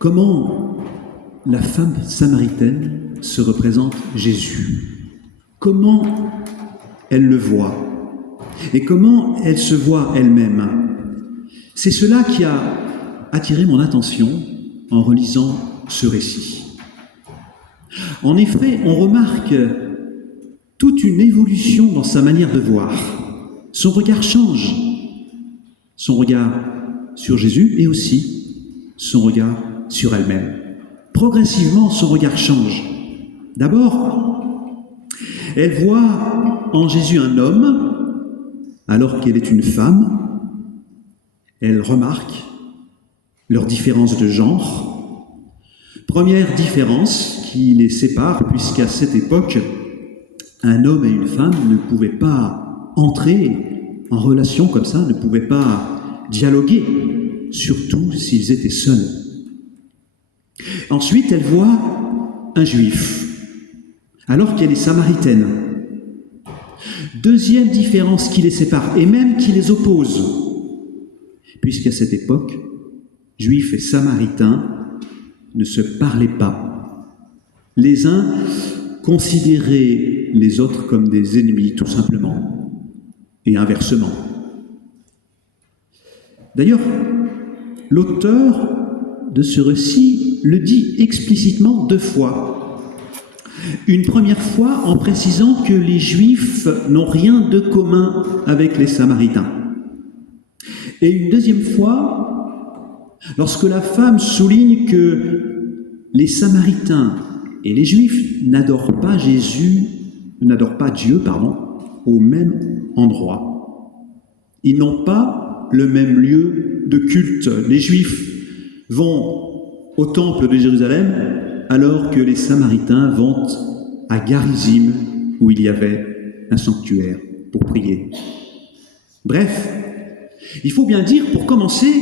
Comment la femme samaritaine se représente Jésus? Comment elle le voit? Et comment elle se voit elle-même? C'est cela qui a attiré mon attention en relisant ce récit. En effet, on remarque toute une évolution dans sa manière de voir. Son regard change. Son regard sur Jésus et aussi son regard sur elle-même. Progressivement, son regard change. D'abord, elle voit en Jésus un homme, alors qu'elle est une femme. Elle remarque leur différence de genre. Première différence qui les sépare, puisqu'à cette époque, un homme et une femme ne pouvaient pas entrer en relation comme ça, ne pouvaient pas dialoguer, surtout s'ils étaient seuls. Ensuite, elle voit un juif, alors qu'elle est samaritaine. Deuxième différence qui les sépare, et même qui les oppose, puisqu'à cette époque, juifs et samaritains ne se parlaient pas. Les uns considéraient les autres comme des ennemis, tout simplement, et inversement. D'ailleurs, l'auteur de ce récit le dit explicitement 2 fois. Une première fois en précisant que les Juifs n'ont rien de commun avec les Samaritains. Et une deuxième fois, lorsque la femme souligne que les Samaritains et les Juifs n'adorent pas Dieu, au même endroit. Ils n'ont pas le même lieu de culte. Les Juifs vont au temple de Jérusalem, alors que les Samaritains vont à Garizim, où il y avait un sanctuaire pour prier. Bref, il faut bien dire, pour commencer,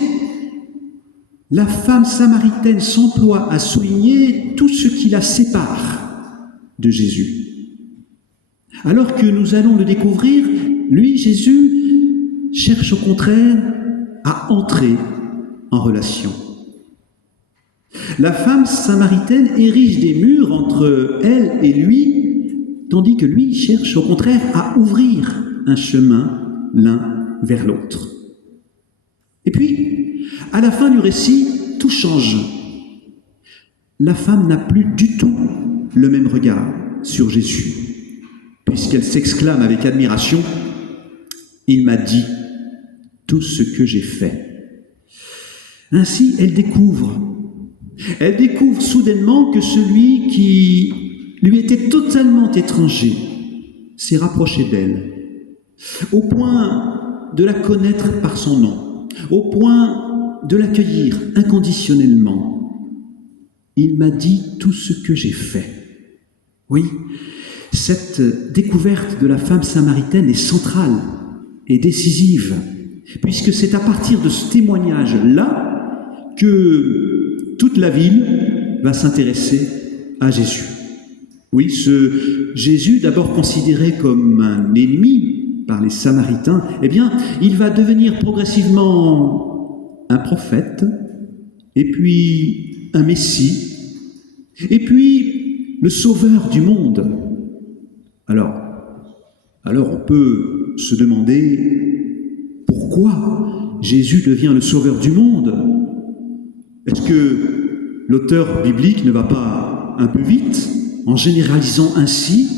la femme samaritaine s'emploie à souligner tout ce qui la sépare de Jésus. Alors que nous allons le découvrir, lui, Jésus, cherche au contraire à entrer en relation. La femme samaritaine érige des murs entre elle et lui, tandis que lui cherche au contraire à ouvrir un chemin l'un vers l'autre. Et puis, à la fin du récit, tout change. La femme n'a plus du tout le même regard sur Jésus, puisqu'elle s'exclame avec admiration « Il m'a dit tout ce que j'ai fait ». Ainsi, elle découvre soudainement que celui qui lui était totalement étranger s'est rapproché d'elle, au point de la connaître par son nom, au point de l'accueillir inconditionnellement. Il m'a dit tout ce que j'ai fait. Oui, cette découverte de la femme samaritaine est centrale et décisive, puisque c'est à partir de ce témoignage-là que toute la ville va s'intéresser à Jésus. Oui, ce Jésus, d'abord considéré comme un ennemi par les Samaritains, eh bien, il va devenir progressivement un prophète, et puis un Messie, et puis le sauveur du monde. Alors on peut se demander pourquoi Jésus devient le sauveur du monde. Est-ce que l'auteur biblique ne va pas un peu vite en généralisant ainsi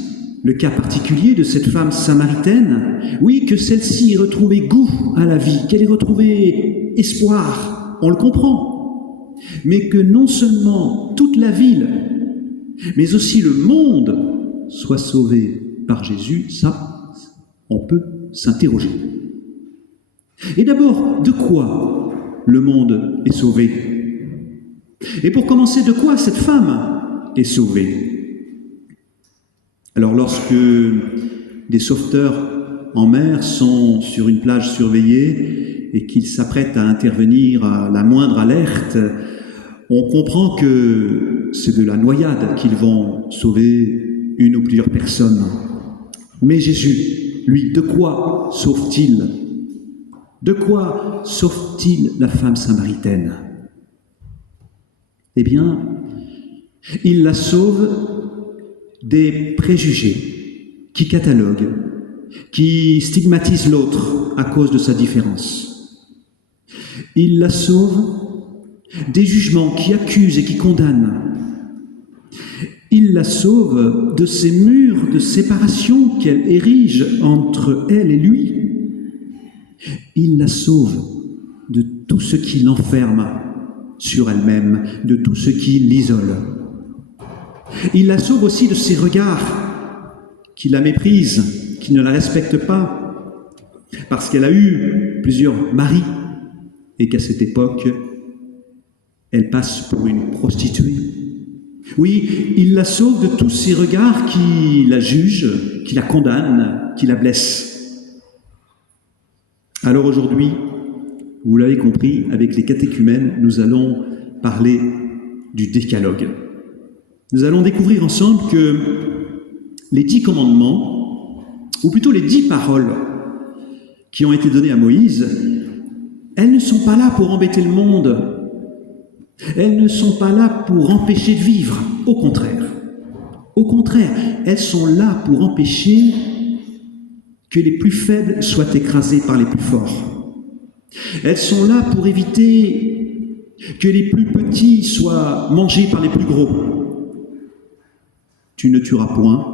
le cas particulier de cette femme samaritaine? Oui, que celle-ci ait retrouvé goût à la vie, qu'elle ait retrouvé espoir, on le comprend. Mais que non seulement toute la ville, mais aussi le monde soit sauvé par Jésus, ça, on peut s'interroger. Et d'abord, de quoi le monde est sauvé? Et pour commencer, de quoi cette femme est sauvée? Alors, lorsque des sauveteurs en mer sont sur une plage surveillée et qu'ils s'apprêtent à intervenir à la moindre alerte, on comprend que c'est de la noyade qu'ils vont sauver une ou plusieurs personnes. Mais Jésus, lui, de quoi sauve-t-il? De quoi sauve-t-il la femme samaritaine? Eh bien, il la sauve des préjugés qui cataloguent, qui stigmatisent l'autre à cause de sa différence. Il la sauve des jugements qui accusent et qui condamnent. Il la sauve de ces murs de séparation qu'elle érige entre elle et lui. Il la sauve de tout ce qui l'enferme sur elle-même, de tout ce qui l'isole. Il la sauve aussi de ces regards qui la méprisent, qui ne la respectent pas, parce qu'elle a eu plusieurs maris et qu'à cette époque, elle passe pour une prostituée. Oui, il la sauve de tous ces regards qui la jugent, qui la condamnent, qui la blessent. Alors aujourd'hui, vous l'avez compris, avec les catéchumènes, nous allons parler du décalogue. Nous allons découvrir ensemble que les 10 commandements, ou plutôt les 10 paroles qui ont été données à Moïse, elles ne sont pas là pour embêter le monde. Elles ne sont pas là pour empêcher de vivre, au contraire. Au contraire, elles sont là pour empêcher que les plus faibles soient écrasés par les plus forts. Elles sont là pour éviter que les plus petits soient mangés par les plus gros. Tu ne tueras point,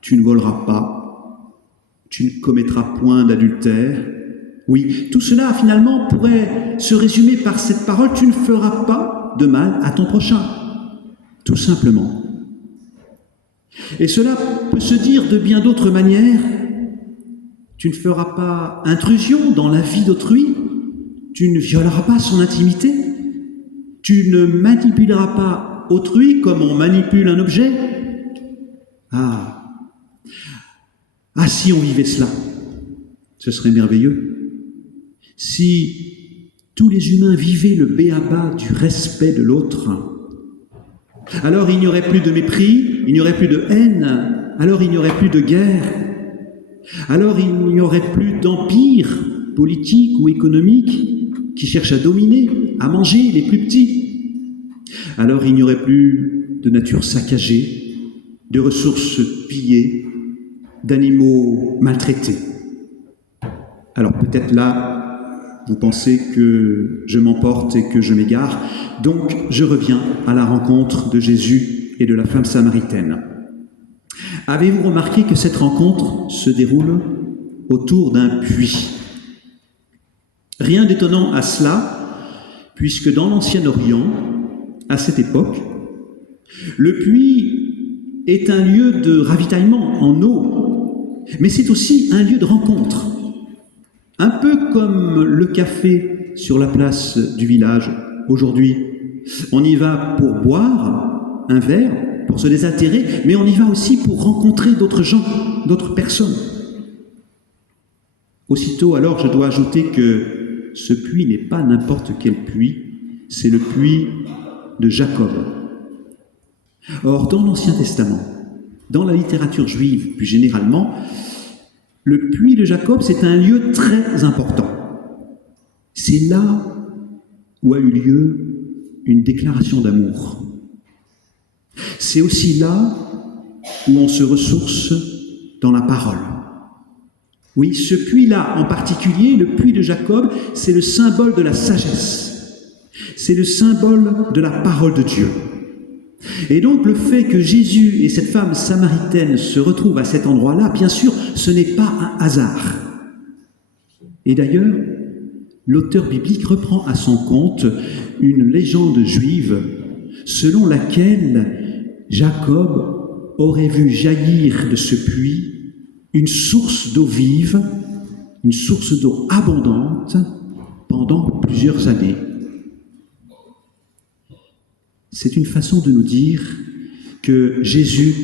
tu ne voleras pas, tu ne commettras point d'adultère. Oui, tout cela finalement pourrait se résumer par cette parole, tu ne feras pas de mal à ton prochain, tout simplement. Et cela peut se dire de bien d'autres manières. Tu ne feras pas intrusion dans la vie d'autrui, tu ne violeras pas son intimité, tu ne manipuleras pas autrui comme on manipule un objet. Ah, si on vivait cela, ce serait merveilleux. Si tous les humains vivaient le b.a.-ba du respect de l'autre, alors il n'y aurait plus de mépris, il n'y aurait plus de haine, alors il n'y aurait plus de guerre, alors il n'y aurait plus d'empire politique ou économique qui cherche à dominer, à manger les plus petits. Alors il n'y aurait plus de nature saccagée, de ressources pillées, d'animaux maltraités. Alors peut-être là, vous pensez que je m'emporte et que je m'égare, donc je reviens à la rencontre de Jésus et de la femme samaritaine. Avez-vous remarqué que cette rencontre se déroule autour d'un puits? Rien d'étonnant à cela, puisque dans l'Ancien Orient, à cette époque, le puits est un lieu de ravitaillement en eau, mais c'est aussi un lieu de rencontre. Un peu comme le café sur la place du village aujourd'hui. On y va pour boire un verre, pour se désaltérer, mais on y va aussi pour rencontrer d'autres gens, d'autres personnes. Aussitôt, alors, je dois ajouter que ce puits n'est pas n'importe quel puits, c'est le puits de Jacob. Or, dans l'Ancien Testament, dans la littérature juive plus généralement, le puits de Jacob, c'est un lieu très important. C'est là où a eu lieu une déclaration d'amour. C'est aussi là où on se ressource dans la parole. Oui, ce puits-là en particulier, le puits de Jacob, c'est le symbole de la sagesse. C'est le symbole de la parole de Dieu. Et donc le fait que Jésus et cette femme samaritaine se retrouvent à cet endroit-là, bien sûr, ce n'est pas un hasard. Et d'ailleurs, l'auteur biblique reprend à son compte une légende juive selon laquelle Jacob aurait vu jaillir de ce puits une source d'eau vive, une source d'eau abondante pendant plusieurs années. C'est une façon de nous dire que Jésus,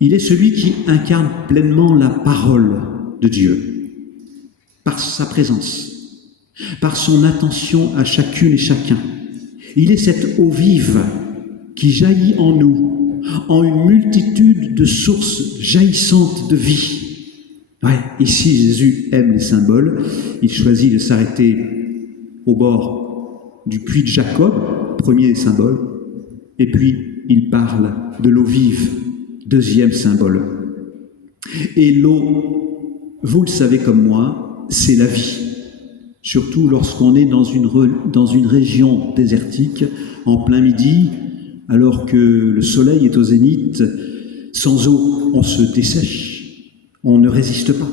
il est celui qui incarne pleinement la parole de Dieu, par sa présence, par son attention à chacune et chacun. Il est cette eau vive qui jaillit en nous, en une multitude de sources jaillissantes de vie. Ouais, ici, Jésus aime les symboles. Il choisit de s'arrêter au bord du puits de Jacob, premier symbole, et puis il parle de l'eau vive, deuxième symbole. Et l'eau, vous le savez comme moi, c'est la vie. Surtout lorsqu'on est dans une région désertique, en plein midi, alors que le soleil est au zénith, sans eau, on se dessèche, on ne résiste pas.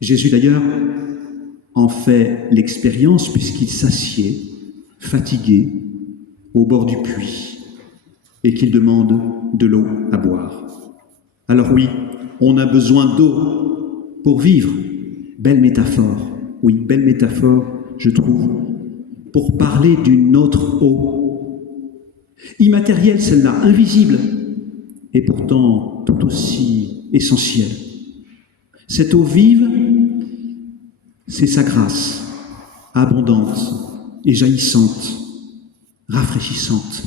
Jésus d'ailleurs en fait l'expérience puisqu'il s'assied, fatigué, au bord du puits, et qu'il demande de l'eau à boire. Alors oui, on a besoin d'eau pour vivre. Belle métaphore, oui, belle métaphore, je trouve, pour parler d'une autre eau. Immatérielle, celle-là, invisible, et pourtant tout aussi essentielle. Cette eau vive, c'est sa grâce, abondante et jaillissante, rafraîchissante,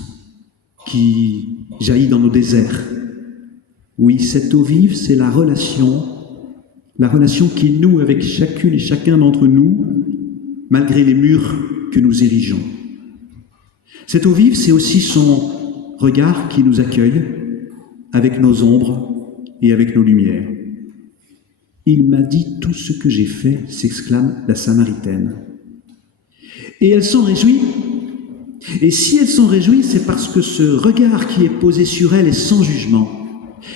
qui jaillit dans nos déserts. Oui, cette eau vive, c'est la relation qu'il noue avec chacune et chacun d'entre nous, malgré les murs que nous érigeons. Cette eau vive, c'est aussi son regard qui nous accueille avec nos ombres et avec nos lumières. Il m'a dit tout ce que j'ai fait, s'exclame la Samaritaine. Et elle s'en réjouit. Et si elle s'en réjouit, c'est parce que ce regard qui est posé sur elle est sans jugement.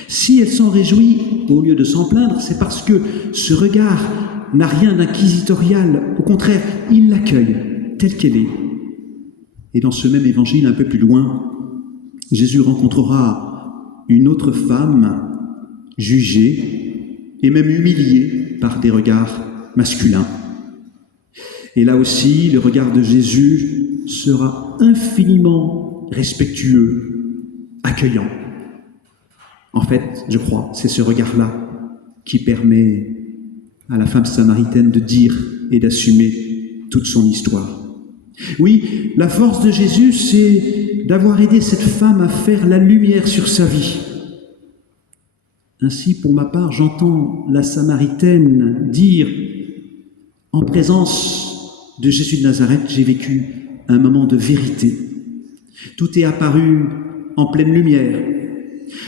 Si elle s'en réjouit, au lieu de s'en plaindre, c'est parce que ce regard n'a rien d'inquisitorial. Au contraire, il l'accueille telle qu'elle est. Et dans ce même évangile, un peu plus loin, Jésus rencontrera une autre femme jugée et même humiliée par des regards masculins. Et là aussi, le regard de Jésus sera infiniment respectueux, accueillant. En fait, je crois, c'est ce regard-là qui permet à la femme samaritaine de dire et d'assumer toute son histoire. Oui, la force de Jésus, c'est d'avoir aidé cette femme à faire la lumière sur sa vie. Ainsi, pour ma part, j'entends la Samaritaine dire, en présence de Jésus de Nazareth, j'ai vécu un moment de vérité. Tout est apparu en pleine lumière.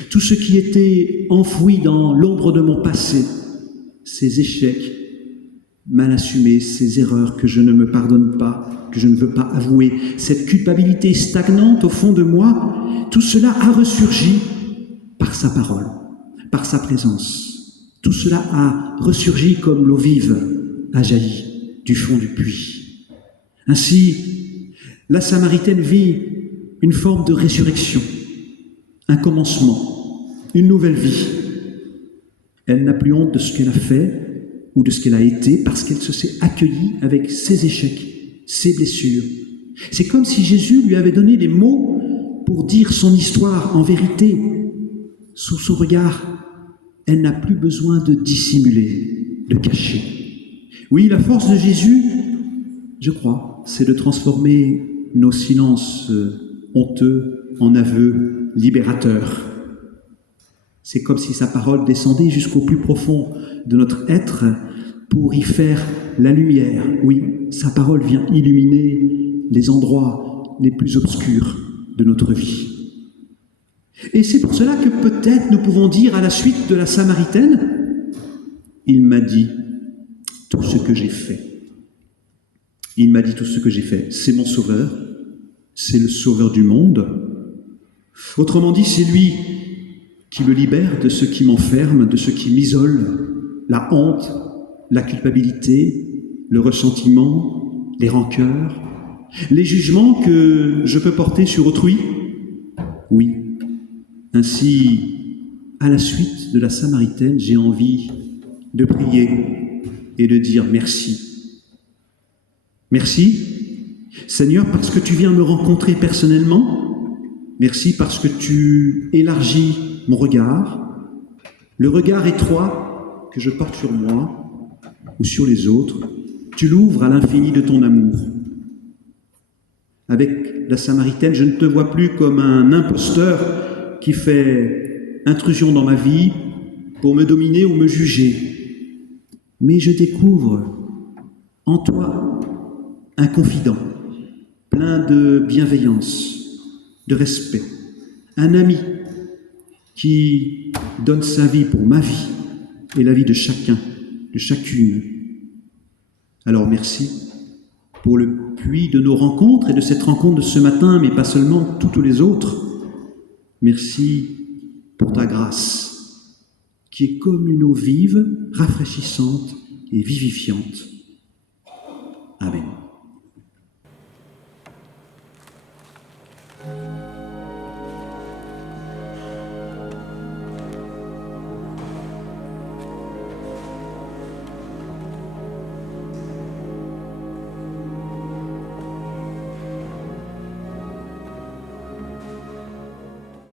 Tout ce qui était enfoui dans l'ombre de mon passé, ces échecs mal assumés, ces erreurs que je ne me pardonne pas, que je ne veux pas avouer, cette culpabilité stagnante au fond de moi, tout cela a ressurgi par sa parole, par sa présence. Tout cela a ressurgi comme l'eau vive a jailli du fond du puits. Ainsi, la Samaritaine vit une forme de résurrection, un commencement, une nouvelle vie. Elle n'a plus honte de ce qu'elle a fait ou de ce qu'elle a été parce qu'elle se s'est accueillie avec ses échecs, ses blessures. C'est comme si Jésus lui avait donné les mots pour dire son histoire en vérité. Sous son regard, elle n'a plus besoin de dissimuler, de cacher. Oui, la force de Jésus, je crois, c'est de transformer nos silences honteux en aveux libérateurs. C'est comme si sa parole descendait jusqu'au plus profond de notre être pour y faire la lumière. Oui, sa parole vient illuminer les endroits les plus obscurs de notre vie. Et c'est pour cela que peut-être nous pouvons dire à la suite de la Samaritaine, il m'a dit tout ce que j'ai fait. Il m'a dit tout ce que j'ai fait. C'est mon sauveur, c'est le sauveur du monde. Autrement dit, c'est lui qui me libère de ce qui m'enferme, de ce qui m'isole, la honte, la culpabilité, le ressentiment, les rancœurs, les jugements que je peux porter sur autrui. Oui, ainsi, à la suite de la Samaritaine, j'ai envie de prier et de dire merci. Merci, Seigneur, parce que tu viens me rencontrer personnellement. Merci parce que tu élargis mon regard, le regard étroit que je porte sur moi ou sur les autres, tu l'ouvres à l'infini de ton amour. Avec la Samaritaine, je ne te vois plus comme un imposteur qui fait intrusion dans ma vie pour me dominer ou me juger, mais je découvre en toi un confident, plein de bienveillance, de respect, un ami qui donne sa vie pour ma vie et la vie de chacun, de chacune. Alors merci pour le puits de nos rencontres et de cette rencontre de ce matin, mais pas seulement, tous les autres. Merci pour ta grâce, qui est comme une eau vive, rafraîchissante et vivifiante. Amen.